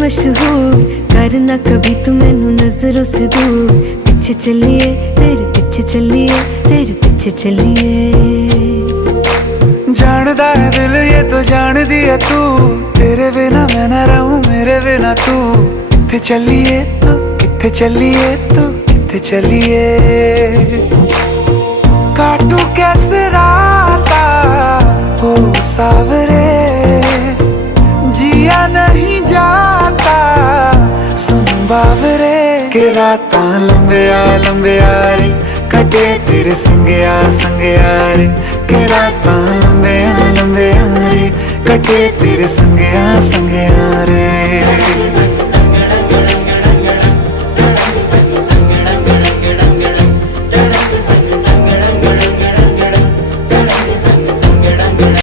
मशहूर, करना कभी तू मैनू नजरों से दूर। पीछे चलिए तेरे पीछे चलिए, तेरे पीछे चलिए। जानदा है दिल ये तो जान दिया तू, तेरे बिना मैं ना रहूं मेरे बिना तू। किथे चलिए तू, किथे चलिए तू, किथे चलिए। काटू कैसे राता हो सावरे, जिया नहीं जाता सुन बावरे। के रातां लंबिया लंबिया रे, कटे तेरे संगया संगया रे। के रातां लंबिया लंबिया रे, कटे तेरे संगया संगया रे।